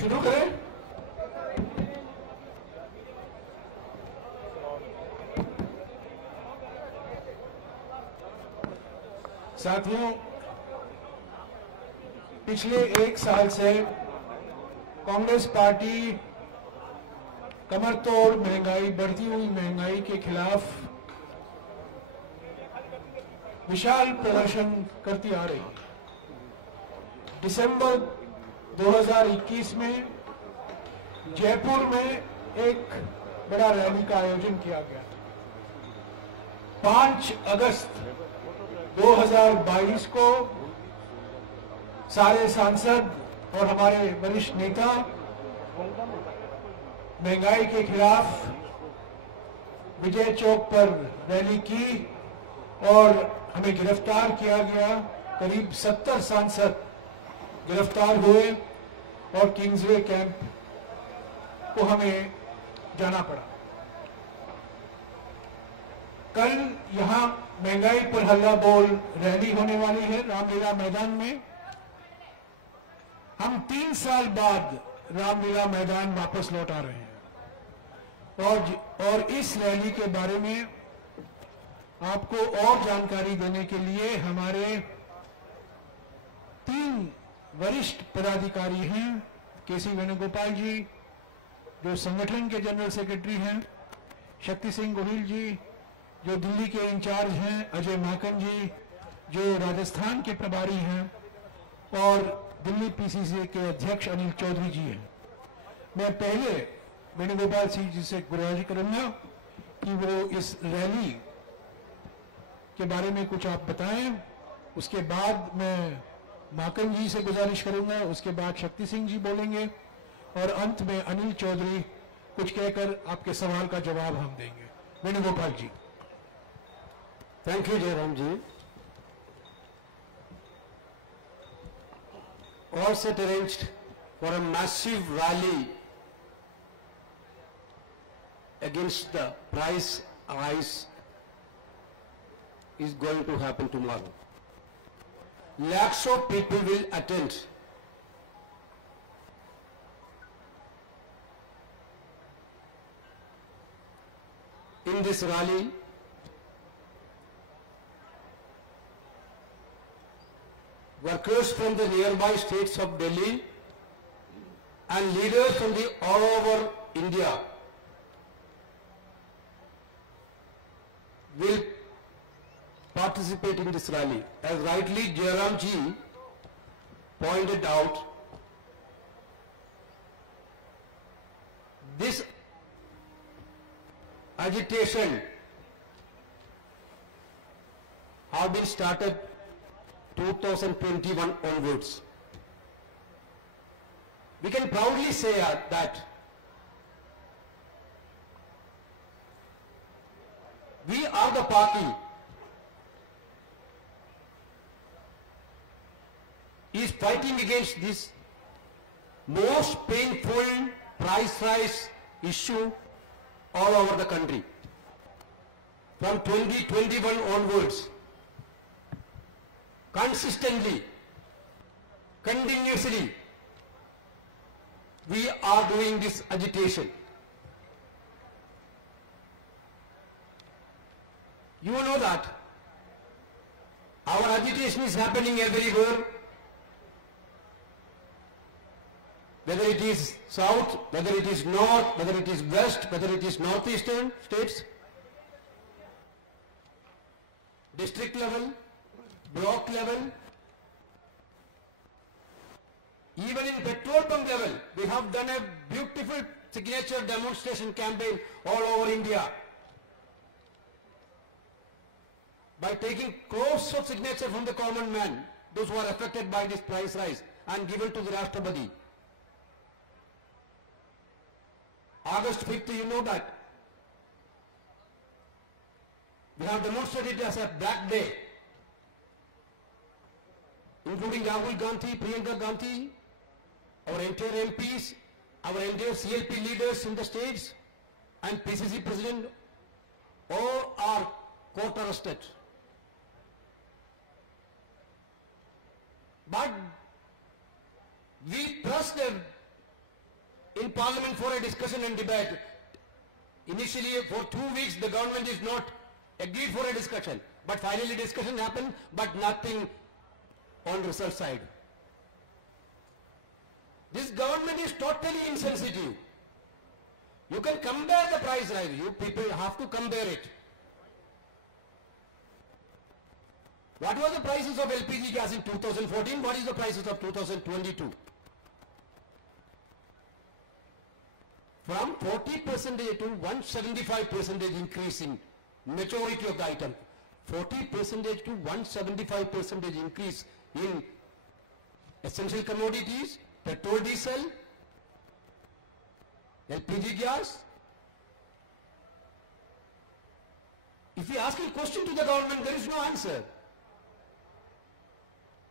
शुरू करें। साथियों, पिछले एक साल से कांग्रेस पार्टी कमर तोड़ महंगाई, बढ़ती हुई महंगाई के खिलाफ विशाल प्रदर्शन करती आ रही है। दिसंबर 2021 में जयपुर में एक बड़ा रैली का आयोजन किया गया। 5 अगस्त 2022 को सारे सांसद और हमारे वरिष्ठ नेता महंगाई के खिलाफ विजय चौक पर रैली की और हमें गिरफ्तार किया गया। करीब 70 सांसद गिरफ्तार हुए और किंग्सवे कैंप को हमें जाना पड़ा। कल यहां महंगाई पर हल्ला बोल रैली होने वाली है रामलीला मैदान में। हम 3 साल बाद रामलीला मैदान वापस लौटा रहे हैं और इस रैली के बारे में आपको और जानकारी देने के लिए हमारे 3 वरिष्ठ पदाधिकारी हैं। केसी वेणुगोपाल जी जो संगठन के जनरल सेक्रेटरी हैं, शक्ति सिंह गोहिल जी जो दिल्ली के इंचार्ज हैं, अजय माकन जी जो राजस्थान के प्रभारी हैं और दिल्ली पीसीसी के अध्यक्ष अनिल चौधरी जी हैं। मैं पहले वेणुगोपाल सिंह जी से गुजारिश करूंगा कि वो इस रैली के बारे में कुछ आप बताएं। उसके बाद मैं माकन जी से गुजारिश करूंगा, उसके बाद शक्ति सिंह जी बोलेंगे और अंत में अनिल चौधरी कुछ कहकर आपके सवाल का जवाब हम देंगे। Venugopal ji. Thank you Jairam ji. All set arranged for a massive rally against the price rise is going to happen tomorrow. Lakhs of people will attend. In this rally, workers from the nearby states of Delhi and leaders from all over India will participate in this rally. As rightly Jairam ji pointed out, this agitation have been started 2021 onwards. We can proudly say that we are the party is fighting against this most painful price rise issue all over the country. From 2021 onwards, consistently, continuously, we are doing this agitation. You know that our agitation is happening everywhere, whether it is south, whether it is north, whether it is west, whether it is northeastern states, district level, block level, even in petrol pump level. We have done a beautiful signature demonstration campaign all over India by taking crores of signatures from the common man, those who are affected by this price rise, and given to the Rashtrapati. August 5th, you know that. We have demonstrated it as a black day, including Rahul Gandhi, Priyanka Gandhi, our entire MPs, our entire CLP leaders in the states, and PCC President, all are court arrested. But we trust the in Parliament for a discussion and debate. Initially, for 2 weeks, the government is not agreed for a discussion. But finally, discussion happened, but nothing on research side. This government is totally insensitive. You can compare the price rise. You people have to compare it. What was the prices of LPG gas in 2014? What is the prices of 2022? From 40% to 175% increase in majority of the item. 40% to 175% increase in essential commodities, petrol, diesel, LPG gas. If we ask a question to the government, there is no answer.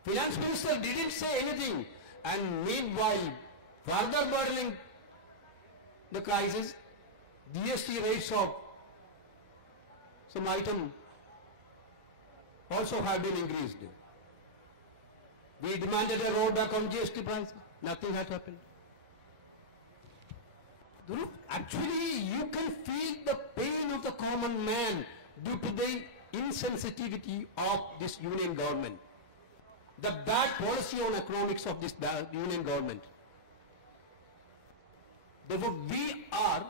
Finance Minister didn't say anything, and meanwhile, further burdening the crisis, GST rates of some item also have been increased. We demanded a rollback on GST price. Nothing has happened. Actually, you can feel the pain of the common man due to the insensitivity of this union government. The bad policy on economics of this union government. Therefore, we are,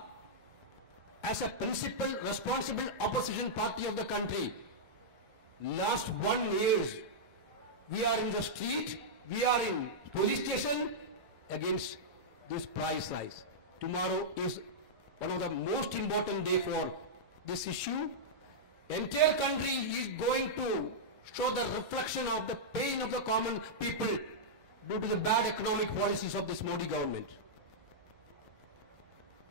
as a principal responsible opposition party of the country, last 1 year, we are in the street, we are in police station against this price rise. Tomorrow is one of the most important day for this issue. Entire country is going to show the reflection of the pain of the common people due to the bad economic policies of this Modi government.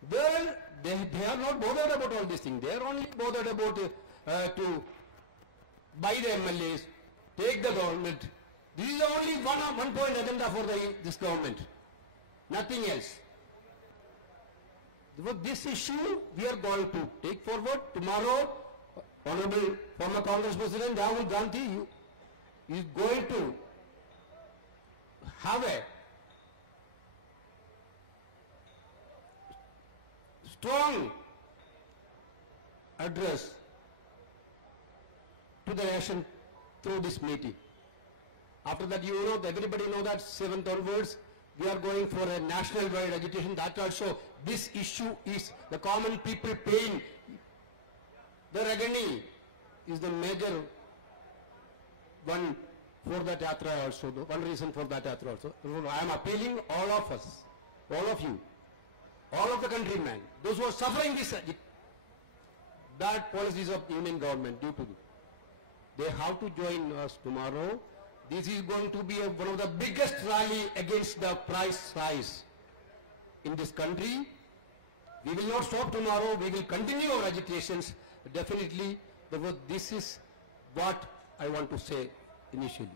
They are not bothered about all these things. They are only bothered about to buy the MLAs, take the government. This is only one point agenda for this government. Nothing else. For this issue, we are going to take forward. Tomorrow, Honorable former Congress President Rahul Gandhi is going to have a strong address to the nation through this meeting. After that, everybody know that 7th onwards, we are going for a national-wide agitation. That also, this issue is the common people paying. The agony is the major one for that yatra also, one reason for that yatra also. I am appealing all of us, all of you, all of the countrymen, those who are suffering this bad policies of union government due to this. They have to join us tomorrow. This is going to be one of the biggest rally against the price rise in this country. We will not stop tomorrow. We will continue our agitations. Definitely, this is what I want to say initially.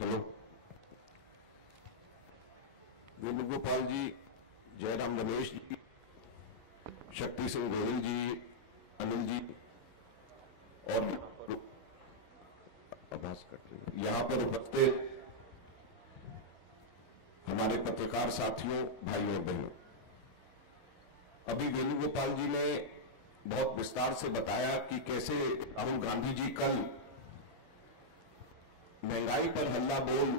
Hello. Venugopal ji, Jairam Ramesh ji, Shakti Singh Gohil जी, अनिल जी और यहाँ पर उपस्थित हमारे पत्रकार साथियों, भाइयों और बहनों, अभी वेणुगोपाल जी ने बहुत विस्तार से बताया कि कैसे राहुल गांधी जी कल महंगाई पर हल्ला बोल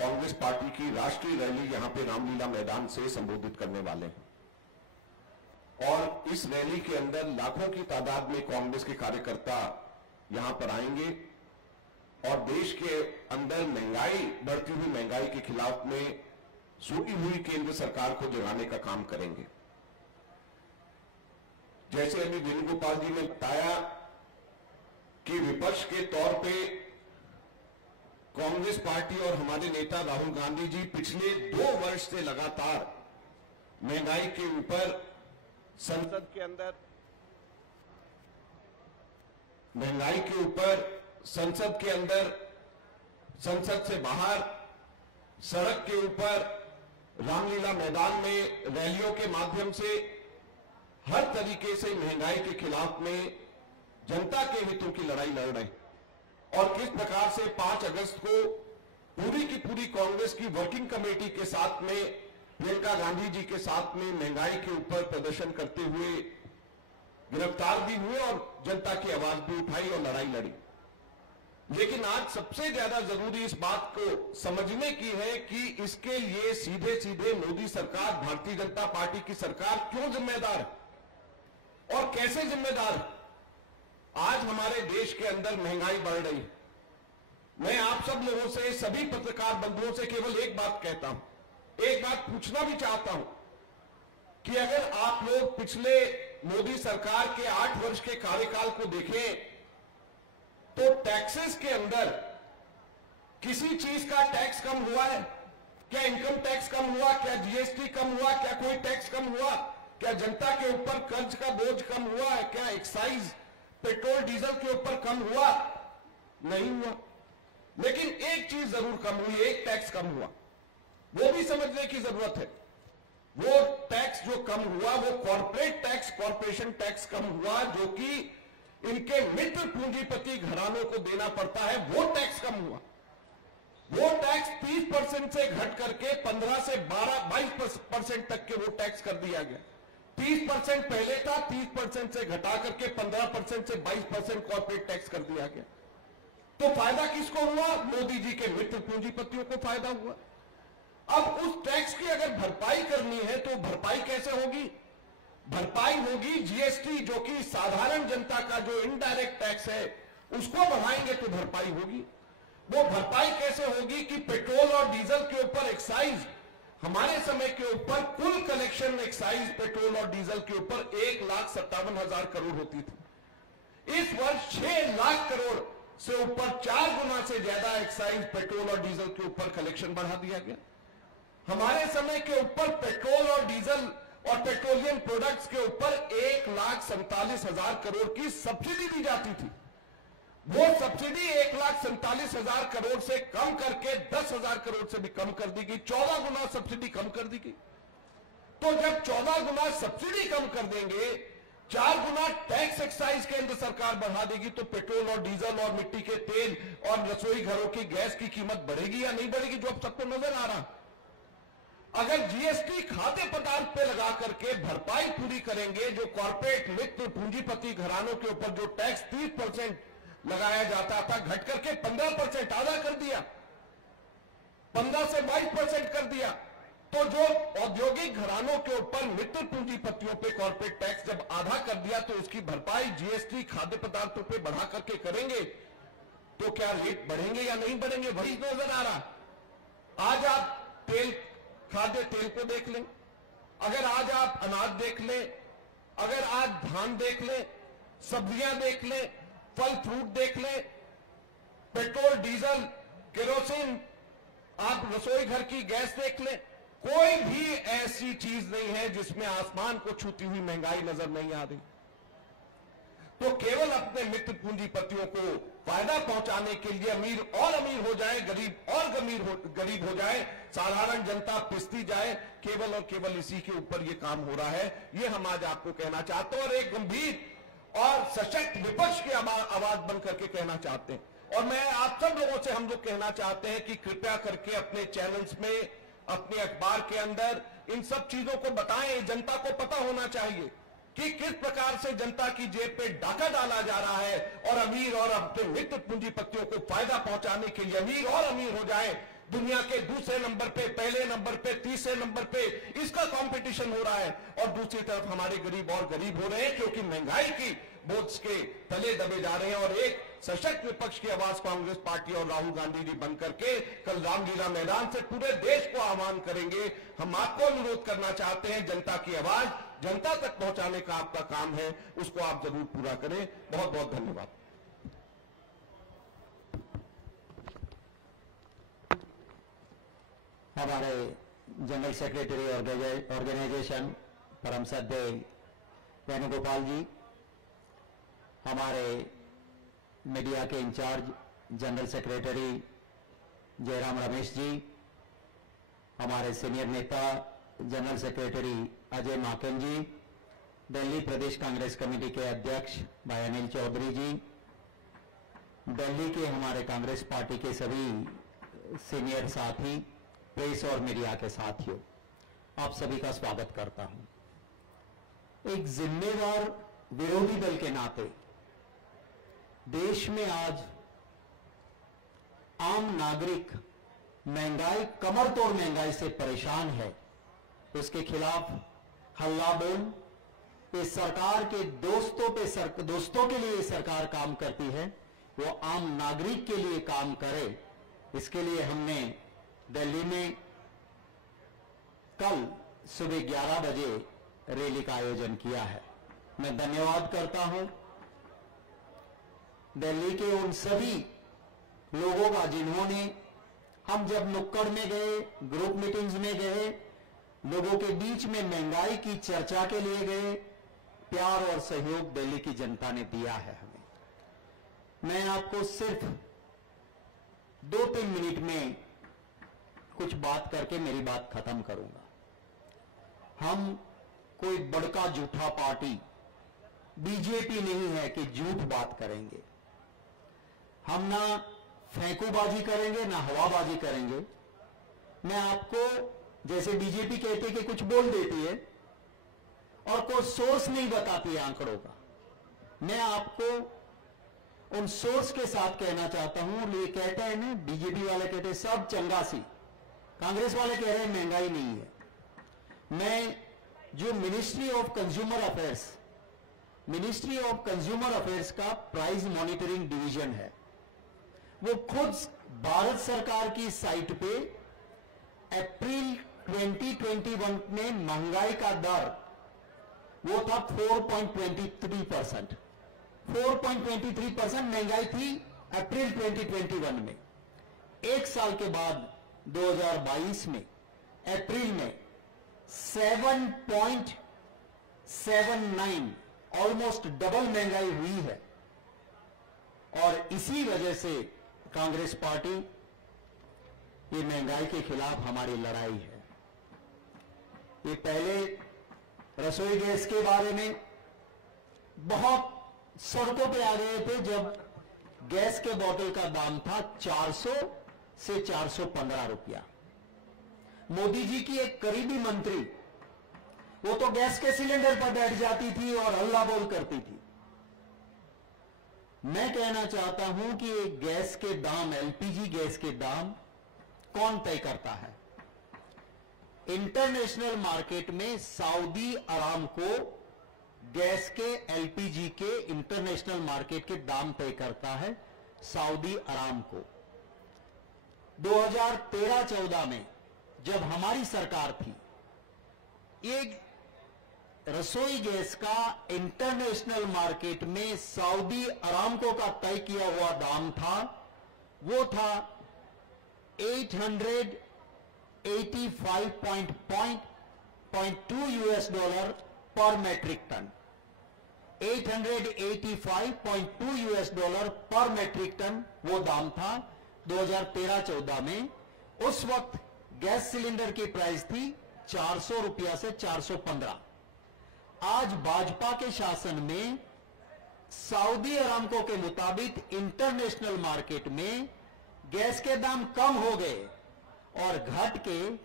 कांग्रेस पार्टी की राष्ट्रीय रैली यहां पे रामलीला मैदान से संबोधित करने वाले हैं और इस रैली के अंदर लाखों की तादाद में कांग्रेस के कार्यकर्ता यहां पर आएंगे और देश के अंदर महंगाई, बढ़ती हुई महंगाई के खिलाफ में सोई हुई केंद्र सरकार को जगाने का काम करेंगे। जैसे अभी वेणुगोपाल जी ने बताया कि विपक्ष के तौर पे कांग्रेस पार्टी और हमारे नेता राहुल गांधी जी पिछले 2 वर्ष से लगातार महंगाई के ऊपर संसद के अंदर, महंगाई के ऊपर संसद के अंदर, संसद से बाहर, सड़क के ऊपर, रामलीला मैदान में रैलियों के माध्यम से हर तरीके से महंगाई के खिलाफ में जनता के हितों की लड़ाई लड़ रहे हैं। और किस प्रकार से 5 अगस्त को पूरी की पूरी कांग्रेस की वर्किंग कमेटी के साथ में प्रियंका गांधी जी के साथ में महंगाई के ऊपर प्रदर्शन करते हुए गिरफ्तार भी हुए और जनता की आवाज भी उठाई और लड़ाई लड़ी। लेकिन आज सबसे ज्यादा जरूरी इस बात को समझने की है कि इसके लिए सीधे सीधे मोदी सरकार, भारतीय जनता पार्टी की सरकार क्यों जिम्मेदार है और कैसे जिम्मेदार है। आज हमारे देश के अंदर महंगाई बढ़ रही है। मैं आप सब लोगों से, सभी पत्रकार बंधुओं से केवल एक बात कहता हूं, एक बात पूछना भी चाहता हूं कि अगर आप लोग पिछले मोदी सरकार के 8 वर्ष के कार्यकाल को देखें तो टैक्सेस के अंदर किसी चीज का टैक्स कम हुआ है क्या? इनकम टैक्स कम हुआ क्या? जीएसटी कम हुआ क्या? कोई टैक्स कम हुआ क्या? जनता के ऊपर कर्ज का बोझ कम हुआ है क्या? एक्साइज पेट्रोल डीजल के ऊपर कम हुआ? नहीं हुआ। लेकिन एक चीज जरूर कम हुई, एक टैक्स कम हुआ, वो भी समझने की जरूरत है। वो टैक्स जो कम हुआ वो कॉर्पोरेट टैक्स, कॉर्पोरेशन टैक्स कम हुआ, जो कि इनके मित्र पूंजीपति घरानों को देना पड़ता है, वो टैक्स कम हुआ। वो टैक्स 30% से घट करके 15 से 22% तक के वो टैक्स कर दिया गया। 30% पहले था, 30% से घटा करके 15% से 22% कॉर्पोरेट टैक्स कर दिया गया। तो फायदा किसको हुआ? मोदी जी के मित्र पूंजीपतियों को फायदा हुआ। अब उस टैक्स की अगर भरपाई करनी है तो भरपाई कैसे होगी? भरपाई होगी जीएसटी, जो कि साधारण जनता का जो इनडायरेक्ट टैक्स है उसको बढ़ाएंगे तो भरपाई होगी। वो भरपाई कैसे होगी कि पेट्रोल और डीजल के ऊपर एक्साइज, हमारे समय के ऊपर कुल कलेक्शन एक्साइज पेट्रोल और डीजल के ऊपर 1,57,000 करोड़ होती थी। इस वर्ष 6 लाख करोड़ से ऊपर 4 गुना से ज्यादा एक्साइज पेट्रोल और डीजल के ऊपर कलेक्शन बढ़ा दिया गया। हमारे समय के ऊपर पेट्रोल और डीजल और पेट्रोलियम प्रोडक्ट्स के ऊपर 1,47,000 करोड़ की सब्सिडी दी जाती थी। वो सब्सिडी 1,47,000 करोड़ से कम करके 10,000 करोड़ से भी कम कर दी गई। 14 गुना सब्सिडी कम कर दी गई। तो जब 14 गुना सब्सिडी कम कर देंगे, 4 गुना टैक्स एक्साइज केंद्र सरकार बढ़ा देगी, तो पेट्रोल और डीजल और मिट्टी के तेल और रसोई घरों की गैस की कीमत बढ़ेगी या नहीं बढ़ेगी, जो अब सबको नजर आ रहा। अगर जीएसटी खाद्य पदार्थ पे लगा करके भरपाई पूरी करेंगे, जो कॉर्पोरेट मित्र पूंजीपति घरानों के ऊपर जो टैक्स 30% लगाया जाता था, घट करके 15%, आधा कर दिया, 15 से 22% कर दिया। तो जो औद्योगिक घरानों के ऊपर मित्र पूंजीपतियों पे कॉर्पोरेट टैक्स जब आधा कर दिया, तो उसकी भरपाई जीएसटी खाद्य पदार्थों पे बढ़ा करके करेंगे, तो क्या रेट बढ़ेंगे या नहीं बढ़ेंगे, वही नजर आ रहा। आज आप खाद्य तेल को देख लें, अगर आज आप अनाज देख लें, अगर आज धान देख लें, सब्जियां देख लें, फल फ्रूट देख लें, पेट्रोल डीजल केरोसिन, आप रसोई घर की गैस देख लें, कोई भी ऐसी चीज नहीं है जिसमें आसमान को छूती हुई महंगाई नजर नहीं आ रही। तो केवल अपने मित्र पूंजीपतियों को फायदा पहुंचाने के लिए अमीर और अमीर हो जाए, गरीब और गरीब हो जाए, साधारण जनता पिसती जाए, केवल और केवल इसी के ऊपर ये काम हो रहा है। ये हम आज आपको कहना चाहते हैं और एक गंभीर और सशक्त विपक्ष की आवाज बन करके कहना चाहते हैं। और मैं आप सब लोगों से हम लोग कहना चाहते हैं कि कृपया करके अपने चैनल्स में, अपने अखबार के अंदर इन सब चीजों को बताएं। जनता को पता होना चाहिए कि किस प्रकार से जनता की जेब पे डाका डाला जा रहा है और अमीर और अपने मित्र पूंजीपतियों को फायदा पहुंचाने के लिए अमीर और अमीर हो जाए। दुनिया के दूसरे नंबर पे, पहले नंबर पे, तीसरे नंबर पे इसका कंपटीशन हो रहा है और दूसरी तरफ हमारे गरीब और गरीब हो रहे हैं, क्योंकि महंगाई की बोझ के तले दबे जा रहे हैं। और एक सशक्त विपक्ष की आवाज कांग्रेस पार्टी और राहुल गांधी जी बन करके कल रामलीला मैदान से पूरे देश को आह्वान करेंगे। हम आपको अनुरोध करना चाहते हैं, जनता की आवाज जनता तक पहुंचाने का आपका काम है, उसको आप जरूर पूरा करें। बहुत बहुत धन्यवाद। हमारे जनरल सेक्रेटरी ऑर्गेनाइजेशन परम श्रद्धे वेणुगोपाल जी, हमारे मीडिया के incharge general secretary Jairam Ramesh ji, हमारे सीनियर नेता जनरल सेक्रेटरी अजय माकन जी, दिल्ली प्रदेश कांग्रेस कमेटी के अध्यक्ष भाई अनिल चौधरी जी, दिल्ली के हमारे कांग्रेस पार्टी के सभी सीनियर साथी, प्रेस और मीडिया के साथियों, आप सभी का स्वागत करता हूं। एक जिम्मेदार विरोधी दल के नाते देश में आज आम नागरिक महंगाई, कमर तोड़ महंगाई से परेशान है, उसके खिलाफ हल्ला बोल, इस सरकार के दोस्तों के लिए सरकार काम करती है, वो आम नागरिक के लिए काम करे, इसके लिए हमने दिल्ली में कल सुबह 11 बजे रैली का आयोजन किया है। मैं धन्यवाद करता हूं दिल्ली के उन सभी लोगों का जिन्होंने, हम जब नुक्कड़ में गए, ग्रुप मीटिंग्स में गए, लोगों के बीच में महंगाई की चर्चा के लिए गए, प्यार और सहयोग दिल्ली की जनता ने दिया है हमें। मैं आपको सिर्फ 2-3 मिनट में कुछ बात करके मेरी बात खत्म करूंगा। हम कोई बड़का झूठा पार्टी बीजेपी नहीं है कि झूठ बात करेंगे। हम ना फेंकूबाजी करेंगे ना हवाबाजी करेंगे। मैं आपको, जैसे बीजेपी कहती है कि कुछ बोल देती है और कोई सोर्स नहीं बताती है आंकड़ों का, मैं आपको उन सोर्स के साथ कहना चाहता हूं। ये कहते हैं ना, बीजेपी वाले कहते हैं सब चंगासी, कांग्रेस वाले कह रहे हैं महंगाई नहीं है। मैं जो मिनिस्ट्री ऑफ कंज्यूमर अफेयर्स का प्राइस मॉनिटरिंग डिवीजन है, वो खुद भारत सरकार की साइट पे अप्रैल 2021 में महंगाई का दर वो था 4.23%। 4.23% महंगाई थी अप्रैल 2021 में। एक साल के बाद 2022 में अप्रैल में 7.79, ऑलमोस्ट डबल महंगाई हुई है। और इसी वजह से कांग्रेस पार्टी, ये महंगाई के खिलाफ हमारी लड़ाई है। ये पहले रसोई गैस के बारे में बहुत सड़कों पे आ गए थे जब गैस के बोतल का दाम था 400 से 415 रुपया। मोदी जी की एक करीबी मंत्री, वो तो गैस के सिलेंडर पर बैठ जाती थी और हल्ला बोल करती थी। मैं कहना चाहता हूं कि गैस के दाम, एलपीजी गैस के दाम कौन तय करता है? इंटरनेशनल मार्केट में सऊदी अरामको गैस के, एलपीजी के इंटरनेशनल मार्केट के दाम तय करता है सऊदी अरामको। 2013-14 में जब हमारी सरकार थी, एक रसोई गैस का इंटरनेशनल मार्केट में सऊदी अरामको का तय किया हुआ दाम था, वो था $885.2 पर मैट्रिक टन। $885.2 पर मैट्रिक टन वो दाम था 2013-14 में। उस वक्त गैस सिलेंडर की प्राइस थी 400 रुपया से 415। आज भाजपा के शासन में सऊदी अरामको के मुताबिक इंटरनेशनल मार्केट में गैस के दाम कम हो गए और घट के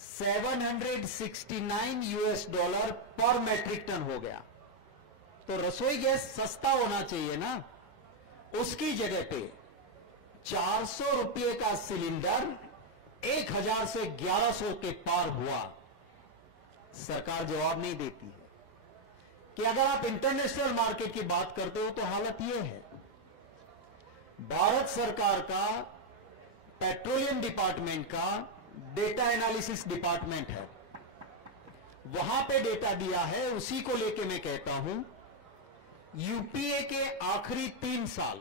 $769 पर मैट्रिक टन हो गया। तो रसोई गैस सस्ता होना चाहिए ना, उसकी जगह पे 400 रुपये का सिलेंडर 1000 से 1100 के पार हुआ। सरकार जवाब नहीं देती है कि अगर आप इंटरनेशनल मार्केट की बात करते हो तो हालत यह है। भारत सरकार का पेट्रोलियम डिपार्टमेंट का डेटा एनालिसिस डिपार्टमेंट है, वहां पे डेटा दिया है, उसी को लेके मैं कहता हूं, यूपीए के आखिरी 3 साल,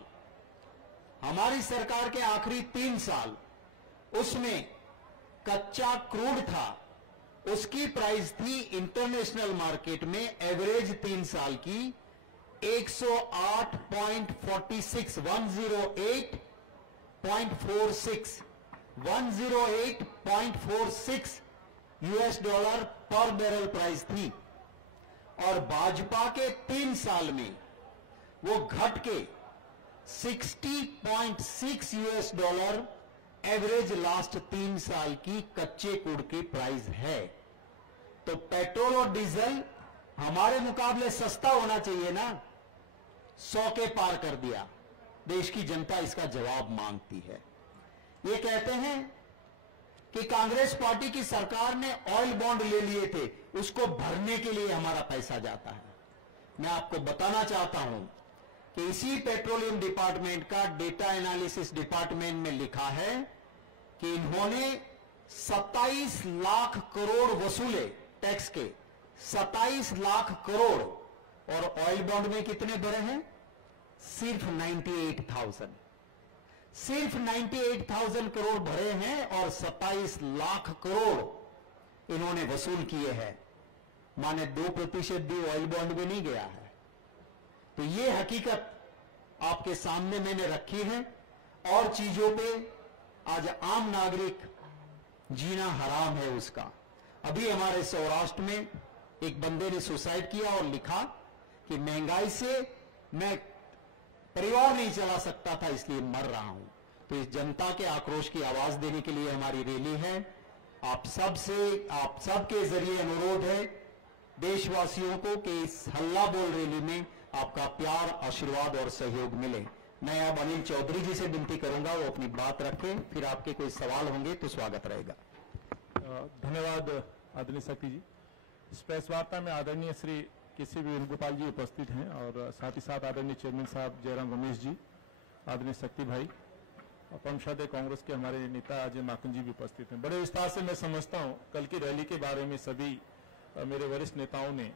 हमारी सरकार के आखिरी 3 साल, उसमें कच्चा क्रूड था, उसकी प्राइस थी इंटरनेशनल मार्केट में एवरेज 3 साल की 108.46 $108.46 US पर बैरल प्राइस थी। और भाजपा के 3 साल में वो घट के $60.6 एवरेज लास्ट 3 साल की कच्चे कूड़ की प्राइस है। तो पेट्रोल और डीजल हमारे मुकाबले सस्ता होना चाहिए ना, 100 के पार कर दिया। देश की जनता इसका जवाब मांगती है। ये कहते हैं कि कांग्रेस पार्टी की सरकार ने ऑयल बॉन्ड ले लिए थे, उसको भरने के लिए हमारा पैसा जाता है। मैं आपको बताना चाहता हूं कि इसी पेट्रोलियम डिपार्टमेंट का डेटा एनालिसिस डिपार्टमेंट में लिखा है कि इन्होंने 27 लाख करोड़ वसूले टैक्स के, 27 लाख करोड़, और ऑयल बॉन्ड में कितने भरे हैं? सिर्फ 98,000, सिर्फ 98,000 करोड़ भरे हैं और 27 लाख करोड़ इन्होंने वसूल किए हैं। माने 2% भी ऑयल बॉन्ड में नहीं गया है। तो ये हकीकत आपके सामने मैंने रखी है। और चीजों पे आज आम नागरिक जीना हराम है उसका। अभी हमारे सौराष्ट्र में एक बंदे ने सुसाइड किया और लिखा कि महंगाई से मैं परिवार नहीं चला सकता था, इसलिए मर रहा हूं। तो इस जनता के आक्रोश की आवाज देने के लिए हमारी रैली है। आप सबके जरिए अनुरोध है देशवासियों को कि इस हल्ला बोल रैली में आपका प्यार, आशीर्वाद और सहयोग मिले। मैं अब अनिल चौधरी जी से विनती करूंगा वो अपनी बात रखें, फिर आपके कोई सवाल होंगे तो स्वागत रहेगा। धन्यवाद आदरणीय शक्ति जी। इस प्रेस वार्ता में आदरणीय श्री केसी वेणुगोपाल जी उपस्थित हैं और साथ ही साथ आदरणीय चेयरमैन साहब जयराम रमेश जी, आदरणीय शक्ति भाई और परम श्रद्धेय कांग्रेस के हमारे नेता अजय माकन जी भी उपस्थित हैं। बड़े विस्तार से मैं समझता हूं कल की रैली के बारे में सभी मेरे वरिष्ठ नेताओं ने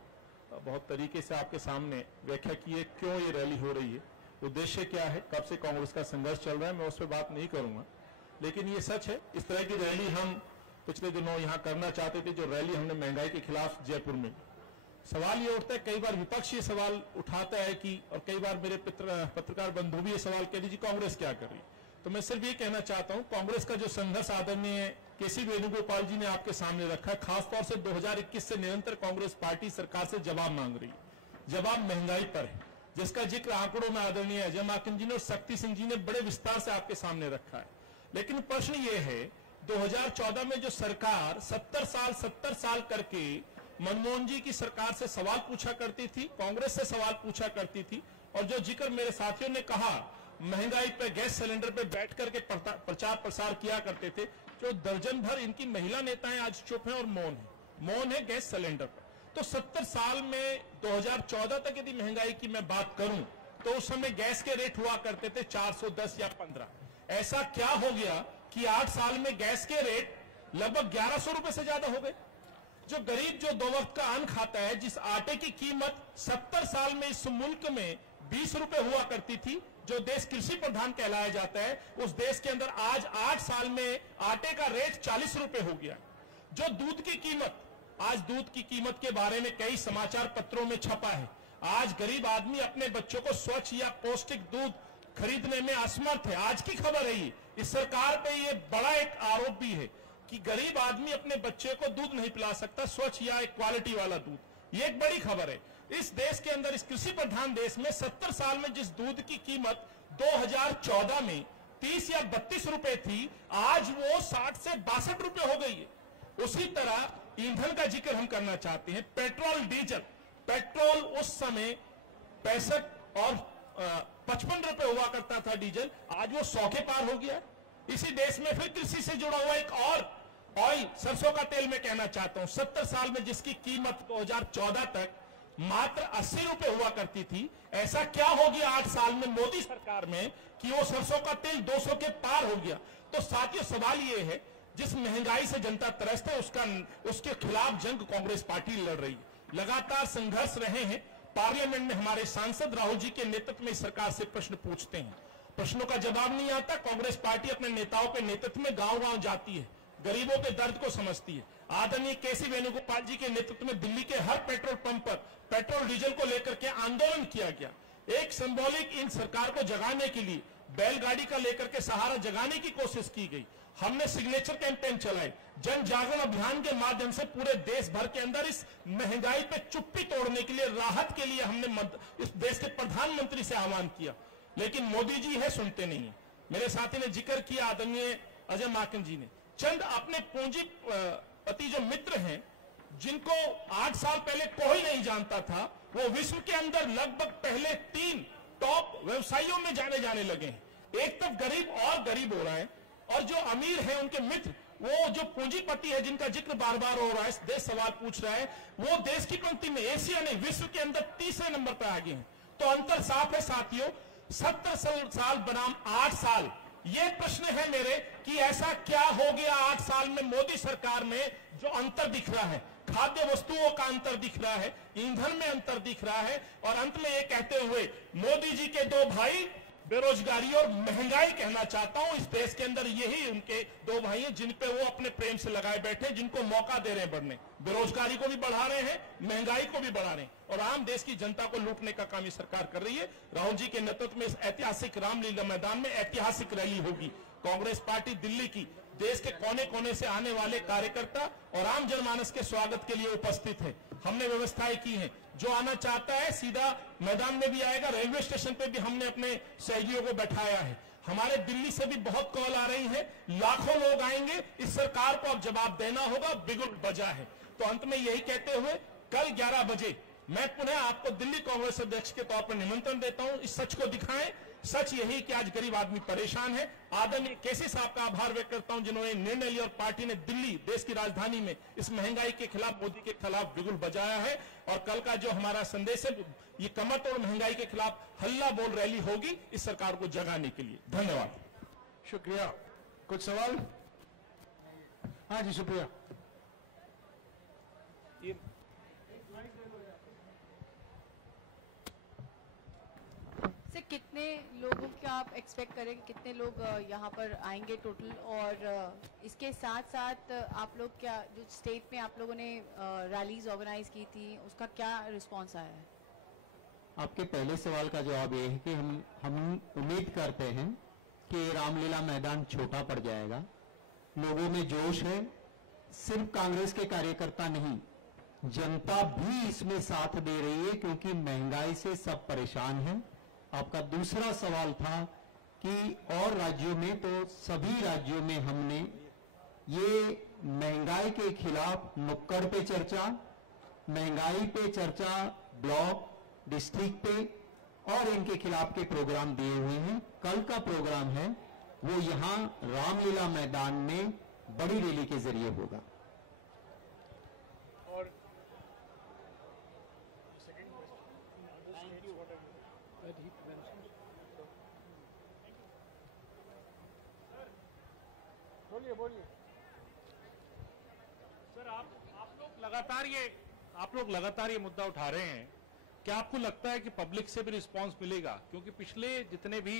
बहुत तरीके से आपके सामने व्याख्या की है, क्यों ये रैली हो रही है, उद्देश्य क्या है, कब से कांग्रेस का संघर्ष चल रहा है। मैं उस पर बात नहीं करूंगा, लेकिन ये सच है इस तरह की रैली हम पिछले दिनों यहां करना चाहते थे, जो रैली हमने महंगाई के खिलाफ जयपुर में। सवाल ये उठता है, कई बार विपक्ष ये सवाल उठाता है कि, और कई बार मेरे पत्रकार बंधु भी ये सवाल कह दीजिए कांग्रेस क्या कर रही है। तो मैं सिर्फ ये कहना चाहता हूं, कांग्रेस का जो संघर्ष आदरणीय केसी वेणुगोपाल जी ने आपके सामने रखा है, खासतौर से 2021 से निरंतर कांग्रेस पार्टी सरकार से जवाब मांग रही है। जवाब महंगाई पर है, जिसका जिक्र आंकड़ों में आदरणीय अजय माकन जी ने और शक्ति सिंह जी ने बड़े विस्तार से आपके सामने रखा है। लेकिन प्रश्न ये है, 2014 में जो सरकार 70 साल करके मनमोहन जी की सरकार से सवाल पूछा करती थी, कांग्रेस से सवाल पूछा करती थी, और जो जिक्र मेरे साथियों ने कहा महंगाई पे, गैस सिलेंडर पे बैठ करके प्रचार प्रसार किया करते थे, जो दर्जन भर इनकी महिला नेताएं आज चुप हैं और मौन है गैस सिलेंडर पर। तो 70 साल में 2014 तक यदि महंगाई की मैं बात करूं तो उस समय गैस के रेट हुआ करते थे 410 या 15। ऐसा क्या हो गया कि 8 साल में गैस के रेट लगभग 1100 रुपए से ज्यादा हो गए। जो गरीब जो 2 वक्त का अन्न खाता है, जिस आटे की कीमत 70 साल में इस मुल्क में 20 रुपए हुआ करती थी, जो देश कृषि प्रधान कहलाया जाता है, उस देश के अंदर आज 8 साल में आटे का रेट 40 रुपए हो गया। जो दूध की कीमत, आज दूध की कीमत के बारे में कई समाचार पत्रों में छपा है। आज गरीब आदमी अपने बच्चों को स्वच्छ या पौष्टिक दूध खरीदने में असमर्थ है। आज की खबर है ये। इस सरकार पे ये बड़ा एक आरोप भी है कि गरीब आदमी अपने बच्चे को दूध नहीं पिला सकता, स्वच्छ या एक क्वालिटी वाला दूध। ये एक बड़ी खबर है। इस देश के अंदर, इस कृषि प्रधान देश में 70 साल में जिस दूध की कीमत 2014 में 30 या 32 रुपए थी, आज वो 60 से 62 रुपए हो गई है। उसी तरह ईंधन का जिक्र हम करना चाहते हैं। पेट्रोल, डीजल, पेट्रोल उस समय 65 और 55 रुपए हुआ करता था डीजल, आज वो 100 के पार हो गया। इसी देश में फिर कृषि से जुड़ा हुआ एक और ऑयल, सरसों का तेल मैं कहना चाहता हूं, 70 साल में जिसकी कीमत 2014 तक मात्र 80 रुपए हुआ करती थी, ऐसा क्या हो गया 8 साल में मोदी सरकार में कि वो सरसों का तेल 200 के पार हो गया। तो साथियों, सवाल ये है, जिस महंगाई से जनता त्रस्त है उसके खिलाफ जंग कांग्रेस पार्टी लड़ रही है। लगातार संघर्ष रहे हैं। पार्लियामेंट में हमारे सांसद राहुल जी के नेतृत्व में सरकार से प्रश्न पूछते हैं, प्रश्नों का जवाब नहीं आता। कांग्रेस पार्टी अपने नेताओं के नेतृत्व में गांव-गांव जाती है, गरीबों के दर्द को समझती है। आदरणीय केसी वेणुगोपाल जी के नेतृत्व में दिल्ली के हर पेट्रोल पंप पर पेट्रोल डीजल को लेकर के आंदोलन किया गया। एक सिंबॉलिक इन सरकार को जगाने के लिए बैलगाड़ी का लेकर के सहारा जगाने की कोशिश की गई। हमने सिग्नेचर कैंपेन चलाए, जन जागरण अभियान के माध्यम से पूरे देश भर के अंदर इस महंगाई पे चुप्पी तोड़ने के लिए, राहत के लिए हमने इस देश के प्रधानमंत्री से आह्वान किया। लेकिन मोदी जी है सुनते नहीं है। मेरे साथी ने जिक्र किया आदरणीय अजय माकन जी ने, चंद अपने पूंजीपति जो मित्र हैं जिनको 8 साल पहले कोई नहीं जानता था, वो विश्व के अंदर लगभग पहले 3 टॉप व्यवसायियों में जाने लगे हैं। एक तरफ गरीब और गरीब हो रहा है, और जो अमीर है उनके मित्र, वो जो पूंजीपति है जिनका जिक्र बार बार हो रहा है, देश सवाल पूछ रहा है, वो देश की पंक्ति में एशिया नहीं विश्व के अंदर तीसरे नंबर पर आगे हैं। तो अंतर साफ है साथियों, 70 साल बनाम 8 साल। ये प्रश्न है मेरे कि ऐसा क्या हो गया 8 साल में मोदी सरकार में जो अंतर दिख रहा है। खाद्य वस्तुओं का अंतर दिख रहा है, ईंधन में अंतर दिख रहा है, और अंत में ये कहते हुए मोदी जी के 2 भाई बेरोजगारी और महंगाई कहना चाहता हूं। इस देश के अंदर यही उनके 2 भाई हैं जिन पे वो अपने प्रेम से लगाए बैठे, जिनको मौका दे रहे हैं बढ़ने। बेरोजगारी को भी बढ़ा रहे हैं, महंगाई को भी बढ़ा रहे हैं, और आम देश की जनता को लूटने का काम ये सरकार कर रही है। राहुल जी के नेतृत्व में इस ऐतिहासिक रामलीला मैदान में ऐतिहासिक रैली होगी। कांग्रेस पार्टी दिल्ली की देश के कोने कोने से आने वाले कार्यकर्ता और आम जनमानस के स्वागत के लिए उपस्थित है। हमने व्यवस्थाएं की हैं, जो आना चाहता है सीधा मैदान में भी आएगा। रेलवे स्टेशन पे भी हमने अपने सहयोगियों को बैठाया है। हमारे दिल्ली से भी बहुत कॉल आ रही है, लाखों लोग आएंगे। इस सरकार को अब जवाब देना होगा, बिगुल बजा है। तो अंत में यही कहते हुए कल 11 बजे मैं पुनः आपको दिल्ली कांग्रेस अध्यक्ष के तौर पर निमंत्रण देता हूं। इस सच को दिखाएं। सच यही कि आज गरीब आदमी परेशान है। आदरणीय केसी साहब का आभार व्यक्त करता हूं जिन्होंने निर्णय लिया और पार्टी ने दिल्ली देश की राजधानी में इस महंगाई के खिलाफ, मोदी के खिलाफ बिगुल बजाया है। और कल का जो हमारा संदेश है, ये कमर तोड़ महंगाई के खिलाफ हल्ला बोल रैली होगी इस सरकार को जगाने के लिए। धन्यवाद। शुक्रिया। कुछ सवाल? हाँ जी, शुक्रिया। सर, कितने लोगों के आप एक्सपेक्ट करें कि कितने लोग यहाँ पर आएंगे टोटल? और इसके साथ साथ आप लोग क्या, जो स्टेट में आप लोगों ने रैलीज ऑर्गेनाइज की थी, उसका क्या रिस्पांस आया है? आपके पहले सवाल का जवाब ये है कि हम उम्मीद करते हैं कि रामलीला मैदान छोटा पड़ जाएगा। लोगों में जोश है, सिर्फ कांग्रेस के कार्यकर्ता नहीं, जनता भी इसमें साथ दे रही है, क्योंकि महंगाई से सब परेशान हैं। आपका दूसरा सवाल था कि और राज्यों में, तो सभी राज्यों में हमने ये महंगाई के खिलाफ नुक्कड़ पे चर्चा, महंगाई पे चर्चा ब्लॉक, डिस्ट्रिक्ट पे और इनके खिलाफ के प्रोग्राम दिए हुए हैं। कल का प्रोग्राम है वो यहां रामलीला मैदान में बड़ी रैली के जरिए होगा। बोलिए सर, आप लोग लगातार ये मुद्दा उठा रहे हैं। क्या आपको लगता है कि पब्लिक से भी रिस्पांस मिलेगा? क्योंकि पिछले जितने भी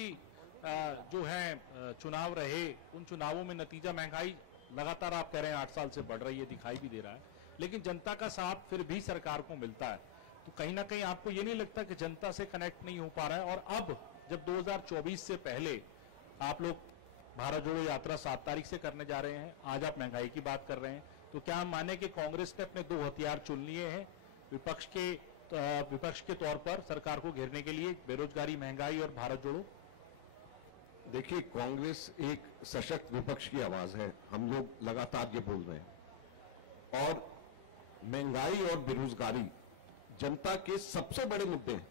जो हैं चुनाव रहे, उन चुनावों में नतीजा महंगाई लगातार आप कह रहे हैं 8 साल से बढ़ रही है, दिखाई भी दे रहा है, लेकिन जनता का साथ फिर भी सरकार को मिलता है। तो कहीं ना कहीं आपको ये नहीं लगता कि जनता से कनेक्ट नहीं हो पा रहा है? और अब जब 2024 से पहले आप लोग भारत जोड़ो यात्रा 7 तारीख से करने जा रहे हैं, आज आप महंगाई की बात कर रहे हैं, तो क्या हम माने कि कांग्रेस ने अपने 2 हथियार चुन लिए हैं विपक्ष के तौर पर सरकार को घेरने के लिए, बेरोजगारी, महंगाई और भारत जोड़ो? देखिए, कांग्रेस एक सशक्त विपक्ष की आवाज है। हम लोग लगातार ये बोल रहे हैं, और महंगाई और बेरोजगारी जनता के सबसे बड़े मुद्दे हैं।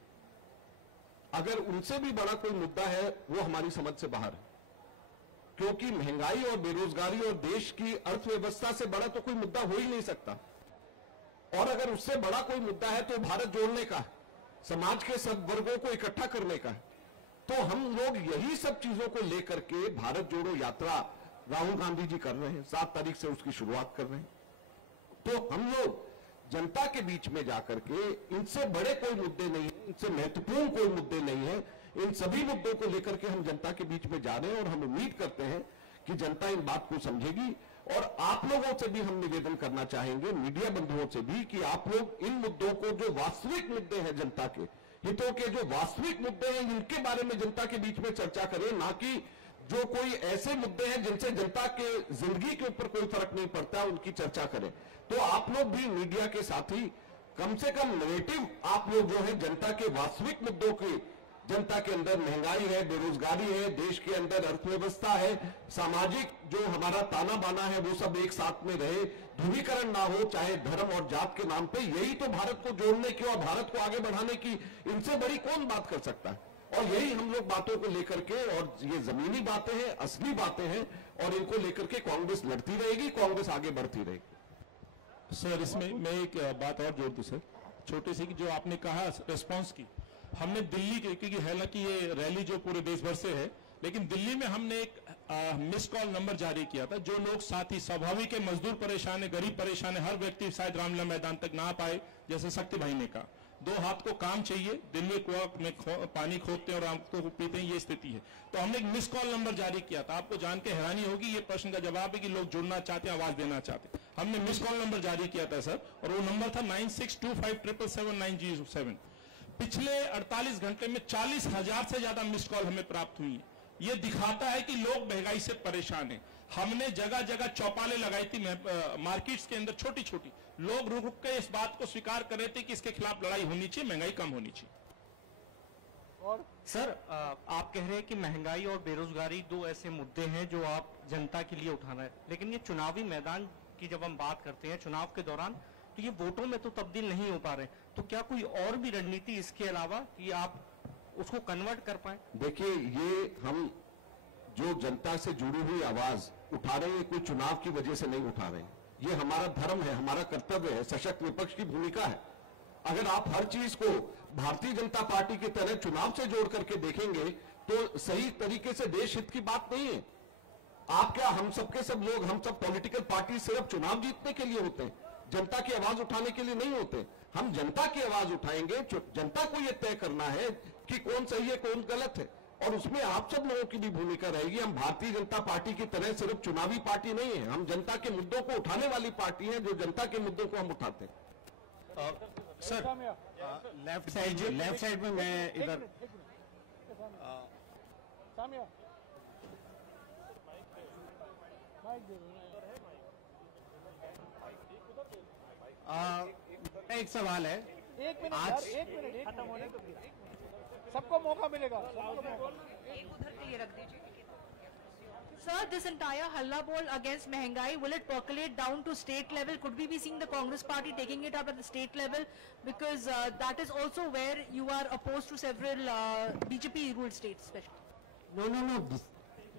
अगर उनसे भी बड़ा कोई मुद्दा है, वो हमारी समझ से बाहर है, क्योंकि महंगाई और बेरोजगारी और देश की अर्थव्यवस्था से बड़ा तो कोई मुद्दा हो ही नहीं सकता। और अगर उससे बड़ा कोई मुद्दा है तो भारत जोड़ने का है, समाज के सब वर्गों को इकट्ठा करने का है। तो हम लोग यही सब चीजों को लेकर के भारत जोड़ो यात्रा राहुल गांधी जी कर रहे हैं, 7 तारीख से उसकी शुरुआत कर रहे हैं। तो हम लोग जनता के बीच में जाकर के, इनसे बड़े कोई मुद्दे नहीं है, इनसे महत्वपूर्ण कोई मुद्दे नहीं है, इन सभी मुद्दों को लेकर के हम जनता के बीच में जा रहे हैं। और हम उम्मीद करते हैं कि जनता इन बात को समझेगी। और आप लोगों से भी हम निवेदन करना चाहेंगे, मीडिया बंधुओं से भी, कि आप लोग इन मुद्दों को, जो वास्तविक मुद्दे हैं जनता के हितों के, जो वास्तविक मुद्दे हैं, इनके बारे में जनता के बीच में चर्चा करें, ना कि जो कोई ऐसे मुद्दे हैं जिनसे जनता के जिंदगी के ऊपर कोई फर्क नहीं पड़ता, उनकी चर्चा करें। तो आप लोग भी मीडिया के साथ ही कम से कम नैरेटिव आप लोग जो है जनता के वास्तविक मुद्दों के जनता के अंदर महंगाई है, बेरोजगारी है, देश के अंदर अर्थव्यवस्था है, सामाजिक जो हमारा ताना बाना है वो सब एक साथ में रहे, ध्रुवीकरण ना हो चाहे धर्म और जात के नाम पे। यही तो भारत को जोड़ने की और भारत को आगे बढ़ाने की इनसे बड़ी कौन बात कर सकता है। और यही हम लोग बातों को लेकर के, और ये जमीनी बातें हैं, असली बातें हैं, और इनको लेकर के कांग्रेस लड़ती रहेगी, कांग्रेस आगे बढ़ती रहेगी। सर इसमें मैं एक बात और जोड़ दूं सर, छोटी सी, जो आपने कहा रिस्पांस की, हमने दिल्ली के, क्योंकि हालांकि ये रैली जो पूरे देश भर से है, लेकिन दिल्ली में हमने एक मिस कॉल नंबर जारी किया था। जो लोग साथी, स्वाभाविक है, मजदूर परेशान है, गरीब परेशान है, हर व्यक्ति शायद रामलीला मैदान तक ना आ पाए, जैसे शक्ति भाई ने कहा, 2 हाथ को काम चाहिए, दिन में कुआं में पानी खोदते हैं और रात को पीते हैं, ये स्थिति है। तो हमने एक मिस कॉल नंबर जारी किया था। आपको जान के हैरानी होगी, ये प्रश्न का जवाब है कि लोग जुड़ना चाहते हैं, आवाज देना चाहते हैं। हमने मिस कॉल नंबर जारी किया था सर, और वो नंबर था 9625777907। पिछले 48 घंटे में 40,000 से ज्यादा मिस कॉल हमें प्राप्त हुई है। ये दिखाता है कि लोग महंगाई से परेशान हैं। हमने जगह जगह चौपालें लगाई थी मार्केट्स के अंदर, छोटी छोटी, लोग रुक रुक के इस बात को स्वीकार कर रहे थे कि इसके खिलाफ लड़ाई होनी चाहिए, महंगाई कम होनी चाहिए। और सर आप कह रहे हैं कि महंगाई और बेरोजगारी 2 ऐसे मुद्दे हैं जो आप जनता के लिए उठाना है, लेकिन ये चुनावी मैदान की जब हम बात करते हैं चुनाव के दौरान, तो ये वोटों में तो तब्दील नहीं हो पा रहे, तो क्या कोई और भी रणनीति इसके अलावा कि आप उसको कन्वर्ट कर पाए? देखिए, ये हम जो जनता से जुड़ी हुई आवाज उठा रहे हैं, कोई चुनाव की वजह से नहीं उठा रहे हैं। ये हमारा धर्म है, हमारा कर्तव्य है, सशक्त विपक्ष की भूमिका है। अगर आप हर चीज को भारतीय जनता पार्टी की तरह चुनाव से जोड़ करके देखेंगे तो सही तरीके से देश हित की बात नहीं है। आप क्या, हम सबके सब लोग, हम सब पॉलिटिकल पार्टी सिर्फ चुनाव जीतने के लिए होते हैं, जनता की आवाज उठाने के लिए नहीं होते। हम जनता की आवाज उठाएंगे, जनता को यह तय करना है कि कौन सही है कौन गलत है, और उसमें आप सब लोगों की भी भूमिका रहेगी। हम भारतीय जनता पार्टी की तरह सिर्फ चुनावी पार्टी नहीं है, हम जनता के मुद्दों को उठाने वाली पार्टी है, जो जनता के मुद्दों को हम उठाते हैं। सर लेफ्ट साइड में मैं इधर एक सवाल है, एक मिनट खत्म होने को सबको मौका मिलेगा। Sir, this entire halla ball against Mehengai, will it percolate down to state level? Could we be seeing the Congress party taking it up at the state level? Because that is also where you are opposed to several BJP ruled states, especially. No.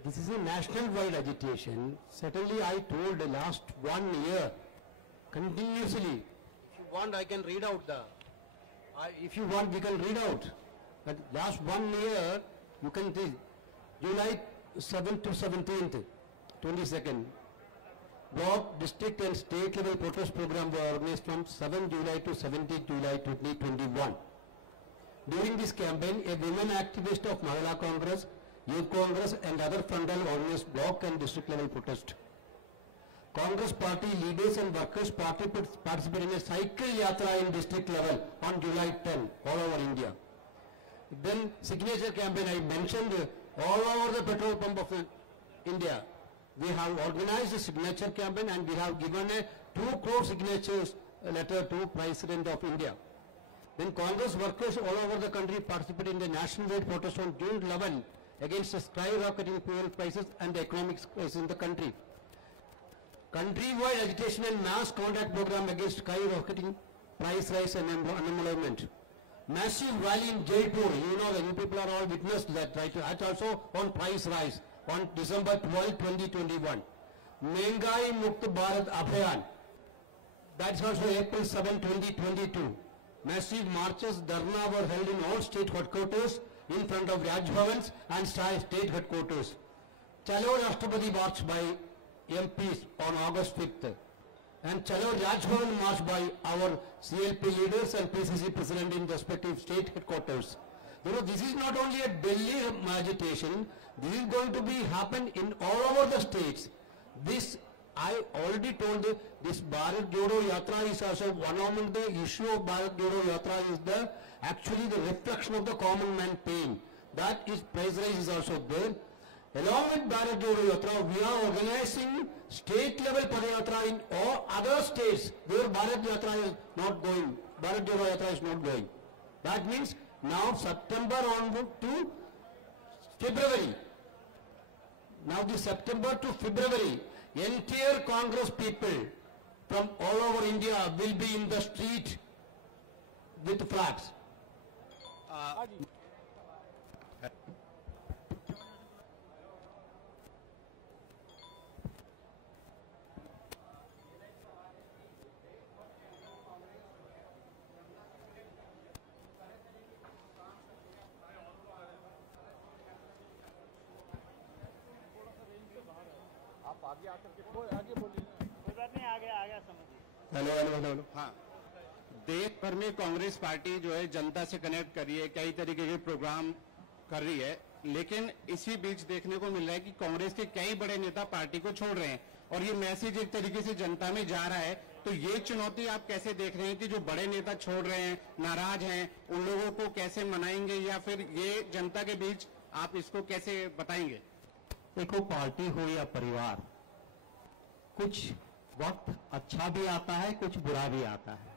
This is a national-wide agitation. Certainly, I told the last 1 year, continuously. If you want, I can read out the. If you want, we can read out. But last 1 year, you can see July 7th to 17th, 22nd, block, district and state level protest program were organized from 7 July to 17 July 2021. During this campaign, a women activist of Mahila Congress, Youth Congress and other frontal organized block and district level protest. Congress party leaders and workers participated in a cycle yatra in district level on July 10 all over India. Then signature campaign, I mentioned all over the petrol pump of India. We have organized a signature campaign and we have given a 2 crore signatures letter to President of India. Then Congress workers all over the country participated in the national-wide protest on June 11 against the skyrocketing fuel prices and the economic crisis in the country. Country-wide agitation and mass contact program against skyrocketing price rise and unemployment. Massive rally in Jaipur, you know that you people are all witnessed that, right? That also on price rise on December 12, 2021. Mehengai Mukt Bharat Abhiyan, that's also April 7, 2022. Massive marches, dharna were held in all state headquarters, in front of Raj Bhavans and state headquarters. Chalo Rashtrapati march by MPs on August 5th. And Chalo Raj Bhavan march by our CLP leaders and PCC president in respective state headquarters. You know, this is not only a Delhi agitation, this is going to be happen in all over the states. This, I already told you, this Bharat Jodo Yatra is also one among the issue of Bharat Jodo Yatra is actually the reflection of the common man pain. That is, price rise is also there. Along with Bharat Jodo Yatra, we are organizing state level Padayatra in all other states where Bharat Yatra is not going. Bharat Jodo Yatra is not going. That means Now September onward to February. Now the September to February, entire Congress people from all over India will be in the street with flags. Hello. हाँ, देश भर में Congress party जो है जनता से connect कर रही है, कई तरीके के प्रोग्राम कर रही है, लेकिन इसी बीच देखने को मिल रहा है कि कांग्रेस के कई बड़े नेता पार्टी को छोड़ रहे हैं और ये मैसेज एक तरीके से जनता में जा रहा है। तो ये चुनौती आप कैसे देख रहे हैं कि जो बड़े नेता छोड़ रहे हैं, नाराज हैं, उन लोगों को कैसे मनाएंगे या फिर ये जनता के बीच आप इसको कैसे बताएंगे? देखो, पार्टी हो या परिवार, कुछ वक्त अच्छा भी आता है, कुछ बुरा भी आता है।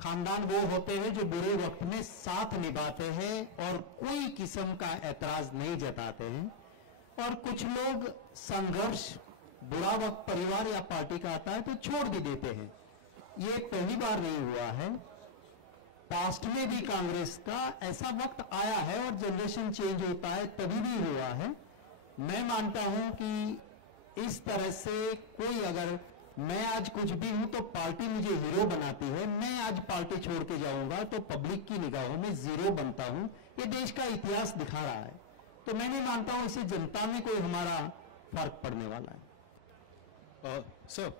खानदान वो होते हैं जो बुरे वक्त में साथ निभाते हैं और कोई किस्म का ऐतराज नहीं जताते हैं, और कुछ लोग संघर्ष, बुरा वक्त परिवार या पार्टी का आता है तो छोड़ भी देते हैं। ये पहली बार नहीं हुआ है, पास्ट में भी कांग्रेस का ऐसा वक्त आया है और जनरेशन चेंज होता है तभी भी हुआ है। मैं मानता हूं कि इस तरह से कोई, अगर मैं आज कुछ भी हूं तो पार्टी मुझे हीरो बनाती है, मैं आज पार्टी छोड़ के जाऊंगा तो पब्लिक की निगाहों में जीरो बनता हूं। ये देश का इतिहास दिखा रहा है, तो मैं नहीं मानता हूं इससे जनता में कोई हमारा फर्क पड़ने वाला है। Sir,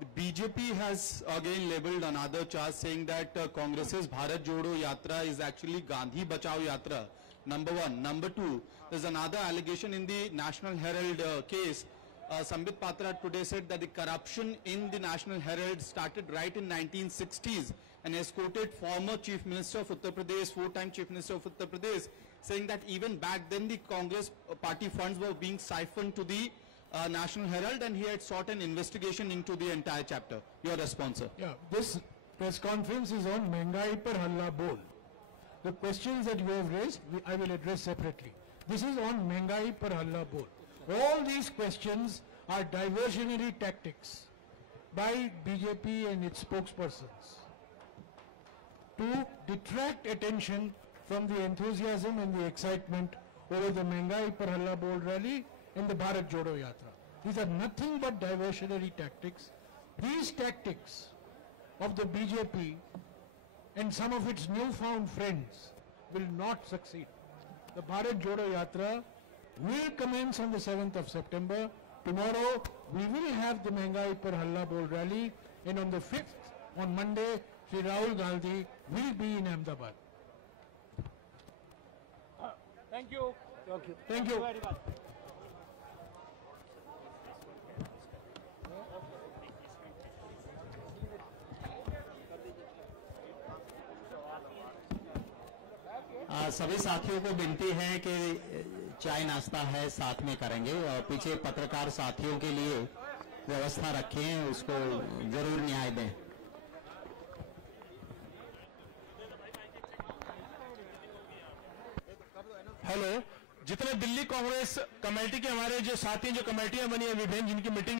the BJP has again labelled another charge saying that Congress's Bharat Jodo Yatra is actually Gandhi Bachao Yatra. Number one. Number two, there's another allegation in the National Herald case. Sambit Patra today said that the corruption in the National Herald started right in 1960s and has quoted former Chief Minister of Uttar Pradesh, four-time Chief Minister of Uttar Pradesh, saying that even back then the Congress party funds were being siphoned to the National Herald, and he had sought an investigation into the entire chapter. Your response, sir? Yeah, this press conference is on Mengai par Halla Bol. The questions that you have raised, I will address separately. This is on Mengai par Halla Bol. All these questions are diversionary tactics by BJP and its spokespersons to detract attention from the enthusiasm and the excitement over the Mengai par Halla Bol rally and the Bharat Jodo Yatra. These are nothing but diversionary tactics. These tactics of the BJP and some of its newfound friends will not succeed. The Bharat Jodo Yatra will commence on the 7th of September. Tomorrow we will have the Mengai par Halla Bol rally, and on the 5th, on Monday, Shri Rahul Gandhi will be in Ahmedabad. Thank you. Thank you. Very much. सभी साथियों को विनती है कि चाय नाश्ता है साथ में करेंगे, और पीछे पत्रकार साथियों के लिए व्यवस्था रखें, उसको जरूर न्याय दें। हेलो, जितने दिल्ली कांग्रेस कमेटी के हमारे जो साथी, जो कमेटियां बनी है विभिन्न, जिनकी मीटिंग